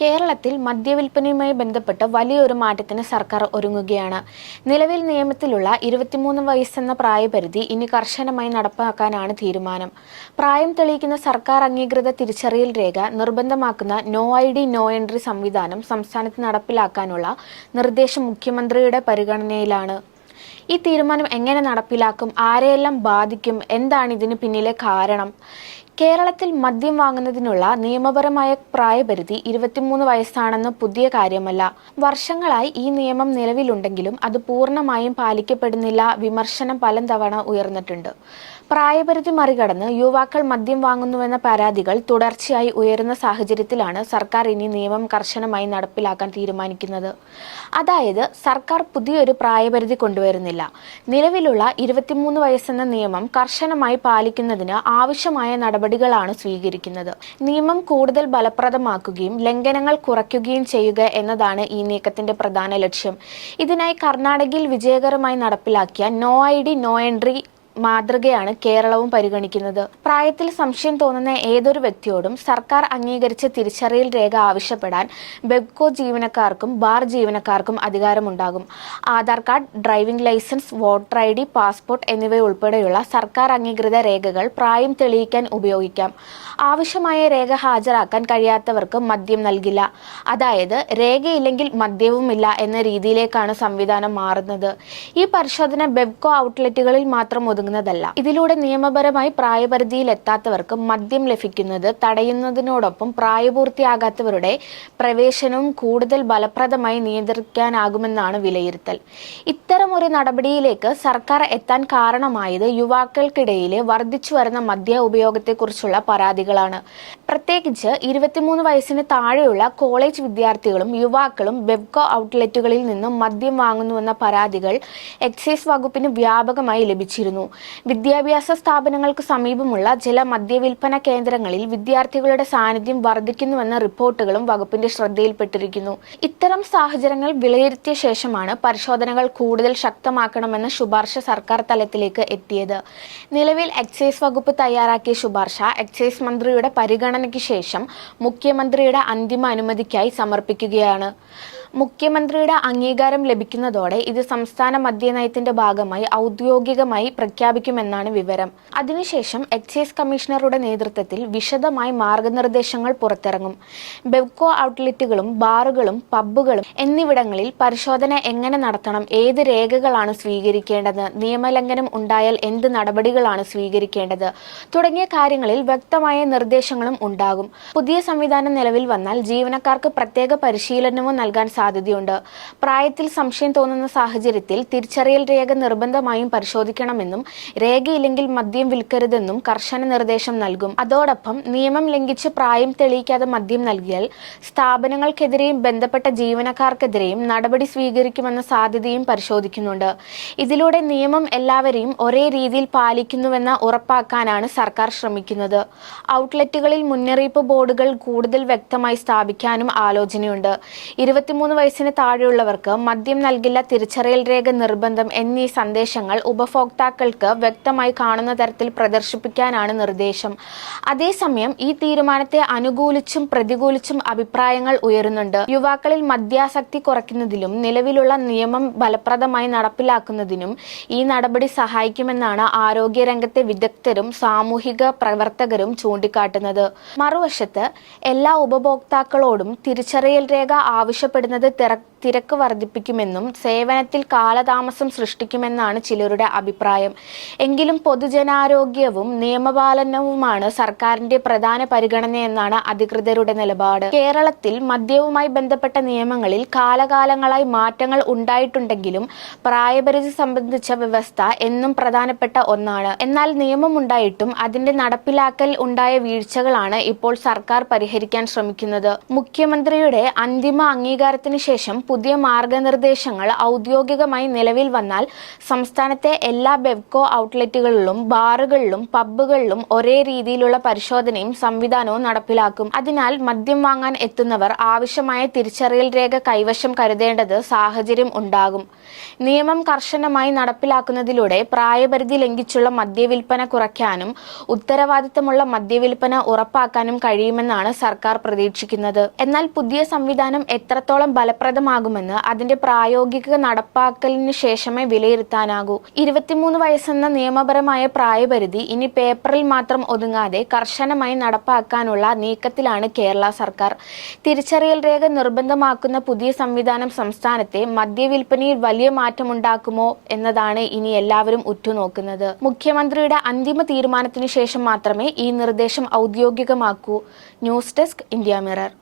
കേരളത്തിൽ മദ്യവിൽപ്പനയുമായി ബന്ധപ്പെട്ട് വലിയൊരു മാറ്റത്തിന് സർക്കാർ ഒരുങ്ങുകയാണ്. നിലവിൽ നിയമത്തിലുള്ള 23 വയസ്സെന്ന പ്രായപരിധി ഇനി കർശനമായി നടപ്പാക്കാനാണ് തീരുമാനം. പ്രായം തെളിയിക്കുന്ന സർക്കാർ അംഗീകൃത തിരിച്ചറിയൽ രേഖ നിർബന്ധമാക്കുന്ന നോ ID നോ എൻട്രി സംവിധാനം സംസ്ഥാനത്ത് നടപ്പിലാക്കാനുള്ള നിർദ്ദേശം മുഖ്യമന്ത്രിയുടെ പരിഗണനയിലാണ്. ഈ തീരുമാനം എങ്ങനെ നടപ്പിലാക്കും, ആരെയെല്ലാം ബാധിക്കും, എന്താണ് ഇതിന് പിന്നിലെ കാരണം? കേരളത്തിൽ മദ്യം വാങ്ങുന്നതിനുള്ള നിയമപരമായ പ്രായപരിധി 23 വയസ്സാണെന്ന് പുതിയ കാര്യമല്ല. വർഷങ്ങളായി ഈ നിയമം നിലവിലുണ്ടെങ്കിലും അത് പൂർണ്ണമായും പാലിക്കപ്പെടുന്നില്ല. വിമർശനം പലതവണ ഉയർന്നിട്ടുണ്ട്. പ്രായപരിധി മറികടന്ന് യുവാക്കൾ മദ്യം വാങ്ങുന്നുവെന്ന പരാതികൾ തുടർച്ചയായി ഉയരുന്ന സാഹചര്യത്തിലാണ് സർക്കാർ ഇനി നിയമം കർശനമായി നടപ്പിലാക്കാൻ തീരുമാനിക്കുന്നത്. അതായത് സർക്കാർ പുതിയൊരു പ്രായപരിധി കൊണ്ടുവരുന്നില്ല. നിലവിലുള്ള 23 വയസ്സെന്ന നിയമം കർശനമായി പാലിക്കുന്നതിന് ആവശ്യമായ നടപടികളാണ് സ്വീകരിക്കുന്നത്. നിയമം കൂടുതൽ ഫലപ്രദമാക്കുകയും ലംഘനങ്ങൾ കുറയ്ക്കുകയും ചെയ്യുക എന്നതാണ് ഈ നീക്കത്തിന്റെ പ്രധാന ലക്ഷ്യം. ഇതിനായി കർണാടകയിൽ വിജയകരമായി നടപ്പിലാക്കിയ നോ ID നോ എൻട്രി മാതൃകയാണ് കേരളവും പരിഗണിക്കുന്നത്. പ്രായത്തിൽ സംശയം തോന്നുന്ന ഏതൊരു വ്യക്തിയോടും സർക്കാർ അംഗീകരിച്ച തിരിച്ചറിയൽ രേഖ ആവശ്യപ്പെടാൻ ബെവ്കോ ജീവനക്കാർക്കും ബാർ ജീവനക്കാർക്കും അധികാരമുണ്ടാകും. Aadhaar card, driving licence, voter ID, passport എന്നിവയുൾപ്പെടെയുള്ള സർക്കാർ അംഗീകൃത രേഖകൾ പ്രായം തെളിയിക്കാൻ ഉപയോഗിക്കാം. ആവശ്യമായ രേഖ ഹാജരാക്കാൻ കഴിയാത്തവർക്ക് മദ്യം നൽകില്ല. അതായത് രേഖയില്ലെങ്കിൽ മദ്യവുമില്ല എന്ന രീതിയിലേക്കാണ് സംവിധാനം മാറുന്നത്. ഈ പരിശോധന ബെവ്കോ ഔട്ട്ലെറ്റുകളിൽ മാത്രം ഒതുങ്ങുന്നതല്ല. ഇതിലൂടെ നിയമപരമായി പ്രായപരിധിയിൽ എത്താത്തവർക്ക് മദ്യം ലഭിക്കുന്നത് തടയുന്നതിനോടൊപ്പം പ്രായപൂർത്തിയാകാത്തവരുടെ പ്രവേശനവും കൂടുതൽ ഫലപ്രദമായി നിയന്ത്രിക്കാനാകുമെന്നാണ് വിലയിരുത്തൽ. ഇത്തരമൊരു നടപടിയിലേക്ക് സർക്കാർ എത്താൻ കാരണമായത് യുവാക്കൾക്കിടയിലെ വർദ്ധിച്ചു വരുന്ന മദ്യ ഉപയോഗത്തെക്കുറിച്ചുള്ള പരാതികളാണ്. പ്രത്യേകിച്ച് 23 വയസ്സിന് താഴെയുള്ള കോളേജ് വിദ്യാർത്ഥികളും യുവാക്കളും ബെവ്കോ ഔട്ട്ലെറ്റുകളിൽ നിന്നും മദ്യം വാങ്ങുന്നുവെന്ന പരാതികൾ എക്സൈസ് വകുപ്പിന് വ്യാപകമായി ലഭിച്ചിരുന്നു. വിദ്യാഭ്യാസ സ്ഥാപനങ്ങൾക്ക് സമീപമുള്ള ചില മദ്യവിൽപ്പന കേന്ദ്രങ്ങളിൽ വിദ്യാർത്ഥികളുടെ സാന്നിധ്യം വർദ്ധിക്കുന്നുവെന്ന റിപ്പോർട്ടുകളും വകുപ്പിന്റെ ശ്രദ്ധയിൽപ്പെട്ടിരിക്കുന്നു. ഇത്തരം സാഹചര്യങ്ങൾ വിലയിരുത്തിയ ശേഷമാണ് പരിശോധനകൾ കൂടുതൽ ശക്തമാക്കണമെന്ന ശുപാർശ സർക്കാർ തലത്തിലേക്ക് എത്തിയത്. നിലവിൽ എക്സൈസ് വകുപ്പ് തയ്യാറാക്കിയ ശുപാർശ എക്സൈസ് മന്ത്രിയുടെ പരിഗണനയ്ക്ക് ശേഷം മുഖ്യമന്ത്രിയുടെ അന്തിമ അനുമതിക്കായി സമർപ്പിക്കുകയാണ്. മുഖ്യമന്ത്രിയുടെ അംഗീകാരം ലഭിക്കുന്നതോടെ ഇത് സംസ്ഥാന മദ്യനയത്തിന്റെ ഭാഗമായി ഔദ്യോഗികമായി പ്രഖ്യാപിക്കുമെന്നാണ് വിവരം. അതിനുശേഷം എക്സൈസ് കമ്മീഷണറുടെ നേതൃത്വത്തിൽ വിശദമായി മാർഗനിർദ്ദേശങ്ങൾ പുറത്തിറങ്ങും. ബെവ്കോ ഔട്ട്ലെറ്റുകളും ബാറുകളും പബ്ബുകളും എന്നിവിടങ്ങളിൽ പരിശോധന എങ്ങനെ നടത്തണം, ഏത് രേഖകളാണ് സ്വീകരിക്കേണ്ടത്, നിയമലംഘനം ഉണ്ടായാൽ എന്ത് നടപടികളാണ് സ്വീകരിക്കേണ്ടത് തുടങ്ങിയ കാര്യങ്ങളിൽ വ്യക്തമായ നിർദ്ദേശങ്ങളും ഉണ്ടാകും. പുതിയ സംവിധാനം നിലവിൽ വന്നാൽ ജീവനക്കാർക്ക് പ്രത്യേക പരിശീലനവും നൽകാൻ സാധ്യതയുണ്ട്. പ്രായത്തിൽ സംശയം തോന്നുന്ന സാഹചര്യത്തിൽ തിരിച്ചറിയൽ രേഖ നിർബന്ധമായും പരിശോധിക്കണമെന്നും രേഖയില്ലെങ്കിൽ മദ്യം വിൽക്കരുതെന്നും കർശന നിർദ്ദേശം നൽകും. അതോടൊപ്പം നിയമം ലംഘിച്ച് പ്രായം തെളിയിക്കാതെ മദ്യം നൽകിയാൽ സ്ഥാപനങ്ങൾക്കെതിരെയും ബന്ധപ്പെട്ട ജീവനക്കാർക്കെതിരെയും നടപടി സ്വീകരിക്കുമെന്ന സാധ്യതയും പരിശോധിക്കുന്നുണ്ട്. ഇതിലൂടെ നിയമം എല്ലാവരെയും ഒരേ രീതിയിൽ പാലിക്കുന്നുവെന്ന് ഉറപ്പാക്കാനാണ് സർക്കാർ ശ്രമിക്കുന്നത്. ഔട്ട്ലെറ്റുകളിൽ മുന്നറിയിപ്പ് ബോർഡുകൾ കൂടുതൽ വ്യക്തമായി സ്ഥാപിക്കാനും ആലോചനയുണ്ട്. 23 വയസ്സിന് താഴെയുള്ളവർക്ക് മദ്യം നൽകില്ല, തിരിച്ചറിയൽ രേഖ നിർബന്ധം എന്നീ സന്ദേശങ്ങൾ ഉപഭോക്താക്കൾക്ക് വ്യക്തമായി കാണുന്ന തരത്തിൽ പ്രദർശിപ്പിക്കാനാണ് നിർദ്ദേശം. അതേസമയം ഈ തീരുമാനത്തെ അനുകൂലിച്ചും പ്രതികൂലിച്ചും അഭിപ്രായങ്ങൾ ഉയരുന്നുണ്ട്. യുവാക്കളിൽ മദ്യാസക്തി കുറയ്ക്കുന്നതിലും നിലവിലുള്ള നിയമം ഫലപ്രദമായി നടപ്പിലാക്കുന്നതിനും ഈ നടപടി സഹായിക്കുമെന്നാണ് ആരോഗ്യരംഗത്തെ വിദഗ്ധരും സാമൂഹിക പ്രവർത്തകരും ചൂണ്ടിക്കാട്ടുന്നത്. മറുവശത്ത് എല്ലാ ഉപഭോക്താക്കളോടും തിരിച്ചറിയൽ രേഖ ആവശ്യപ്പെടുന്നത് തിരക്ക് വർദ്ധിപ്പിക്കുമെന്നും സേവനത്തിൽ കാലതാമസം സൃഷ്ടിക്കുമെന്നാണ് ചിലരുടെ അഭിപ്രായം. എങ്കിലും പൊതുജനാരോഗ്യവും നിയമപാലനവുമാണ് സർക്കാരിന്റെ പ്രധാന പരിഗണനയെന്നാണ് അധികൃതരുടെ നിലപാട്. കേരളത്തിൽ മദ്യവുമായി ബന്ധപ്പെട്ട നിയമങ്ങളിൽ കാലകാലങ്ങളായി മാറ്റങ്ങൾ ഉണ്ടായിട്ടുണ്ടെങ്കിലും പ്രായപരിധി സംബന്ധിച്ച വ്യവസ്ഥ എന്നും പ്രധാനപ്പെട്ട ഒന്നാണ്. എന്നാൽ നിയമമുണ്ടായിട്ടും അതിന്റെ നടപ്പിലാക്കൽ ഉണ്ടായ വീഴ്ചകളാണ് ഇപ്പോൾ സർക്കാർ പരിഹരിക്കാൻ ശ്രമിക്കുന്നത്. മുഖ്യമന്ത്രിയുടെ അന്തിമ അംഗീകാരത്തിന് കാലത്തിന് ശേഷം പുതിയ മാർഗനിർദ്ദേശങ്ങൾ ഔദ്യോഗികമായി നിലവിൽ വന്നാൽ സംസ്ഥാനത്തെ എല്ലാ ബെവ്കോ ഔട്ട്ലെറ്റുകളിലും ബാറുകളിലും പബ്ബുകളിലും ഒരേ രീതിയിലുള്ള പരിശോധനയും സംവിധാനവും നടപ്പിലാക്കും. അതിനാൽ മദ്യം വാങ്ങാൻ എത്തുന്നവർ ആവശ്യമായ തിരിച്ചറിയൽ രേഖ കൈവശം കരുതേണ്ടത് സാഹചര്യം ഉണ്ടാകും. നിയമം കർശനമായി നടപ്പിലാക്കുന്നതിലൂടെ പ്രായപരിധി ലംഘിച്ചുള്ള മദ്യവിൽപ്പന കുറയ്ക്കാനും ഉത്തരവാദിത്തമുള്ള മദ്യവിൽപ്പന ഉറപ്പാക്കാനും കഴിയുമെന്നാണ് സർക്കാർ പ്രതീക്ഷിക്കുന്നത്. എന്നാൽ പുതിയ സംവിധാനം എത്രത്തോളം ഫലപ്രദമാകുമെന്ന് അതിന്റെ പ്രായോഗിക നടപ്പാക്കലിന് ശേഷമേ വിലയിരുത്താനാകൂ. 23 വയസ്സെന്ന നിയമപരമായ പ്രായപരിധി ഇനി പേപ്പറിൽ മാത്രം ഒതുങ്ങാതെ കർശനമായി നടപ്പാക്കാനുള്ള നീക്കത്തിലാണ് കേരള സർക്കാർ. തിരിച്ചറിയൽ രേഖ നിർബന്ധമാക്കുന്ന പുതിയ സംവിധാനം സംസ്ഥാനത്തെ മദ്യവിൽപ്പനയിൽ വലിയ മാറ്റമുണ്ടാക്കുമോ എന്നതാണ് ഇനി എല്ലാവരും ഉറ്റുനോക്കുന്നത്. മുഖ്യമന്ത്രിയുടെ അന്തിമ തീരുമാനത്തിന് ശേഷം മാത്രമേ ഈ നിർദ്ദേശം ഔദ്യോഗികമാക്കൂ. News desk, India mirror.